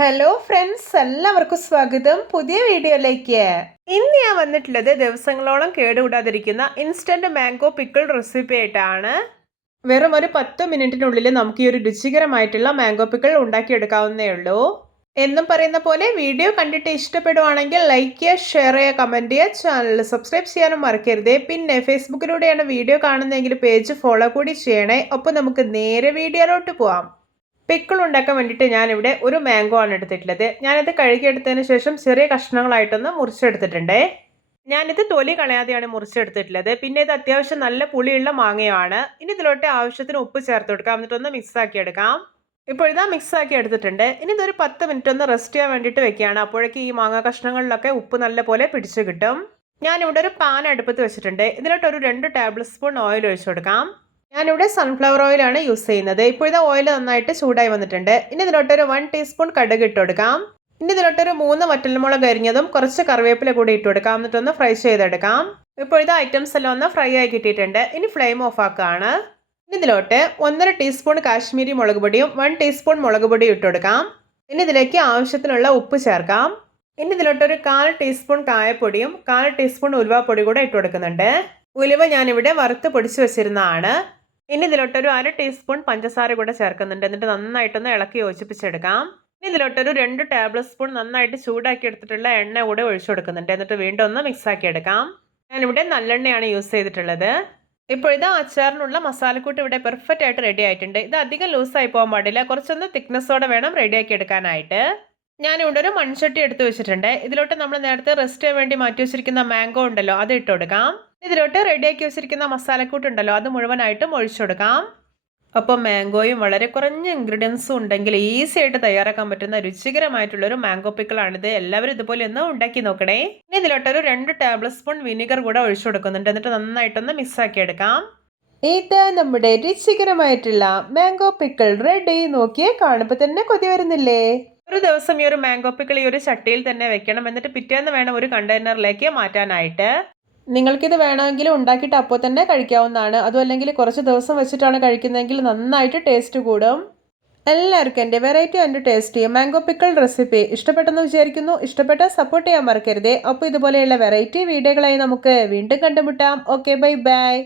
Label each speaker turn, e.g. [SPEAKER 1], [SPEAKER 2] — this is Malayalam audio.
[SPEAKER 1] ഹലോ ഫ്രണ്ട്സ് എല്ലാവർക്കും സ്വാഗതം. പുതിയ വീഡിയോയിലേക്ക്. ഇന്ന് ഞാൻ വന്നിട്ടുള്ളത് ദിവസങ്ങളോളം കേടുകൂടാതിരിക്കുന്ന ഇൻസ്റ്റന്റ് മാംഗോ പിക്കിൾ റെസിപ്പി ആയിട്ടാണ്. വെറും ഒരു പത്ത് മിനിറ്റിനുള്ളിൽ നമുക്ക് ഈ ഒരു രുചികരമായിട്ടുള്ള മാംഗോ പിക്കിൾ ഉണ്ടാക്കിയെടുക്കാവുന്നേ ഉള്ളൂ. എന്നും പറയുന്ന പോലെ വീഡിയോ കണ്ടിട്ട് ഇഷ്ടപ്പെടുവാണെങ്കിൽ ലൈക്ക് ചെയ്യുക ഷെയർ ചെയ്യുക കമന്റ് ചെയ്യുക. ചാനൽ സബ്സ്ക്രൈബ് ചെയ്യാനും മറക്കരുത്. പിന്നെ ഫേസ്ബുക്കിലൂടെയാണ് വീഡിയോ കാണുന്നതെങ്കിൽ പേജ് ഫോളോ കൂടി ചെയ്യണേ. ഒപ്പം നമുക്ക് നേരെ വീഡിയോയിലോട്ട് പോവാം. പിക്കിൾ ഉണ്ടാക്കാൻ വേണ്ടിയിട്ട് ഞാനിവിടെ ഒരു മാംഗോ ആണ് എടുത്തിട്ടുള്ളത്. ഞാനത് കഴുകിയെടുത്തതിന് ശേഷം ചെറിയ കഷ്ണങ്ങളായിട്ടൊന്ന് മുറിച്ചെടുത്തിട്ടുണ്ട്. ഞാനിത് തൊലി കളയാതെയാണ് മുറിച്ചെടുത്തിട്ടുള്ളത്. പിന്നെ ഇത് അത്യാവശ്യം നല്ല പുളിയുള്ള മാങ്ങയാണ്. ഇനി ഇതിലോട്ട് ആവശ്യത്തിന് ഉപ്പ് ചേർത്ത് കൊടുക്കാം. എന്നിട്ടൊന്ന് മിക്സ് ആക്കി എടുക്കാം. ഇപ്പോൾ ഇതാ മിക്സ് ആക്കി എടുത്തിട്ടുണ്ട്. ഇനി ഇതൊരു പത്ത് മിനിറ്റ് ഒന്ന് റെസ്റ്റ് ചെയ്യാൻ വേണ്ടിയിട്ട് വെക്കുകയാണ്. അപ്പോഴേക്ക് ഈ മാങ്ങ കഷ്ണങ്ങളിലൊക്കെ ഉപ്പ് നല്ല പോലെ പിടിച്ച് കിട്ടും. ഞാനിവിടെ ഒരു പാൻ അടുപ്പത്ത് വെച്ചിട്ടുണ്ട്. ഇതിലോട്ട് ഒരു രണ്ട് ടേബിൾ സ്പൂൺ ഓയിൽ ഒഴിച്ചു കൊടുക്കാം. ഞാനിവിടെ സൺഫ്ലവർ ഓയിലാണ് യൂസ് ചെയ്യുന്നത്. ഇപ്പോഴത്തെ ഓയിൽ നന്നായിട്ട് ചൂടായി വന്നിട്ടുണ്ട്. ഇനി ഇതിലോട്ടൊരു വൺ ടീസ്പൂൺ കടുക് ഇട്ട് കൊടുക്കാം. ഇനി ഇതിലോട്ടൊരു മൂന്ന് വറ്റൽമുളക് അരിഞ്ഞതും കുറച്ച് കറിവേപ്പില കൂടി ഇട്ട് കൊടുക്കാം. എന്നിട്ടൊന്ന് ഫ്രൈ ചെയ്തെടുക്കാം. ഇപ്പോഴത്തെ ഐറ്റംസ് എല്ലാം ഒന്ന് ഫ്രൈ ആയി കിട്ടിയിട്ടുണ്ട്. ഇനി ഫ്ലെയിം ഓഫ് ആക്കുകയാണ്. ഇനി ഇതിലോട്ട് ഒന്നര ടീസ്പൂൺ കാശ്മീരി മുളക് പൊടിയും വൺ ടീസ്പൂൺ മുളക് പൊടിയും ഇട്ട് കൊടുക്കാം. ഇനി ഇതിലേക്ക് ആവശ്യത്തിനുള്ള ഉപ്പ് ചേർക്കാം. ഇനി ഇതിലോട്ടൊരു കാൽ ടീസ്പൂൺ കായപ്പൊടിയും കാൽ ടീസ്പൂൺ ഉലുവാപ്പൊടി കൂടെ ഇട്ട് കൊടുക്കുന്നുണ്ട്. ഉലുവ ഞാനിവിടെ വറുത്ത് പൊടിച്ച് വെച്ചിരുന്നതാണ്. ഇനി ഇതിലോട്ടൊരു അര ടീസ്പൂൺ പഞ്ചസാര കൂടെ ചേർക്കുന്നുണ്ട്. എന്നിട്ട് നന്നായിട്ടൊന്ന് ഇളക്കി യോജിപ്പിച്ചെടുക്കാം. ഇനി ഇതിലോട്ടൊരു രണ്ട് ടേബിൾ സ്പൂൺ നന്നായിട്ട് ചൂടാക്കി എടുത്തിട്ടുള്ള എണ്ണ കൂടെ ഒഴിച്ചു കൊടുക്കുന്നുണ്ട്. എന്നിട്ട് വീണ്ടും ഒന്ന് മിക്സ് ആക്കി എടുക്കാം. ഞാനിവിടെ നല്ലെണ്ണയാണ് യൂസ് ചെയ്തിട്ടുള്ളത്. ഇപ്പോൾ ഇത് അച്ചാറിനുള്ള മസാലക്കൂട്ട് ഇവിടെ പെർഫെക്റ്റ് ആയിട്ട് റെഡി ആയിട്ടുണ്ട്. ഇത് അധികം ലൂസായി പോകാൻ പാടില്ല. കുറച്ചൊന്ന് തിക്നെസ്സോടെ വേണം റെഡിയാക്കി എടുക്കാനായിട്ട്. ഞാനിവിടെ ഒരു മൺചട്ടി എടുത്ത് വെച്ചിട്ടുണ്ട്. ഇതിലോട്ട് നമ്മൾ നേരത്തെ റെസ്റ്റ് ചെയ്യാൻ വേണ്ടി മാറ്റി വെച്ചിരിക്കുന്ന മാംഗോ ഉണ്ടല്ലോ അത് ഇട്ട് കൊടുക്കാം. ഇതിലോട്ട് റെഡിയാക്കി വെച്ചിരിക്കുന്ന മസാലക്കൂട്ടുണ്ടല്ലോ അത് മുഴുവനായിട്ടും ഒഴിച്ചു കൊടുക്കാം. അപ്പോൾ മാംഗോയും വളരെ കുറഞ്ഞ ഇൻഗ്രീഡിയൻസും ഉണ്ടെങ്കിൽ ഈസി ആയിട്ട് തയ്യാറാക്കാൻ പറ്റുന്ന രുചികരമായിട്ടുള്ള ഒരു മാംഗോ പിക്കിളാണിത് എല്ലാവരും ഇതുപോലെ ഒന്ന് ഉണ്ടാക്കി നോക്കണേ. ഇനി ഇതിലോട്ടൊരു രണ്ട് ടേബിൾ സ്പൂൺ വിനിഗർ കൂടെ ഒഴിച്ചു കൊടുക്കുന്നുണ്ട്. എന്നിട്ട് നന്നായിട്ടൊന്ന് മിക്സ് ആക്കി എടുക്കാം. ഇത് നമ്മുടെ രുചികരമായിട്ടുള്ള മാംഗോ പിക്കിൾ റെഡി നോക്കിയേ കാണുമ്പോൾ തന്നെ കൊതി വരുന്നില്ലേ? ഒരു ദിവസം ഈ ഒരു മാംഗോ പിക്കിൾ ഈ ഒരു ചട്ടിയിൽ തന്നെ വെക്കണം. എന്നിട്ട് പിറ്റേന്ന് വേണം ഒരു കണ്ടെയ്നറിലേക്ക് മാറ്റാനായിട്ട്. നിങ്ങൾക്കിത് വേണമെങ്കിൽ ഉണ്ടാക്കിയിട്ട് അപ്പോൾ തന്നെ കഴിക്കാവുന്നതാണ്. അതും അല്ലെങ്കിൽ കുറച്ച് ദിവസം വെച്ചിട്ടാണ് കഴിക്കുന്നതെങ്കിൽ നന്നായിട്ട് ടേസ്റ്റ് കൂടും. എല്ലാവർക്കും എന്റെ variety and tasty mango pickle recipe ഇഷ്ടപ്പെട്ടെന്ന് വിചാരിക്കുന്നു. ഇഷ്ടപ്പെട്ടാൽ സപ്പോർട്ട് ചെയ്യാൻ മറക്കരുതേ. അപ്പോൾ ഇതുപോലെയുള്ള വെറൈറ്റി വീഡിയോകളായി നമുക്ക് വീണ്ടും കണ്ടുമുട്ടാം. Okay bye bye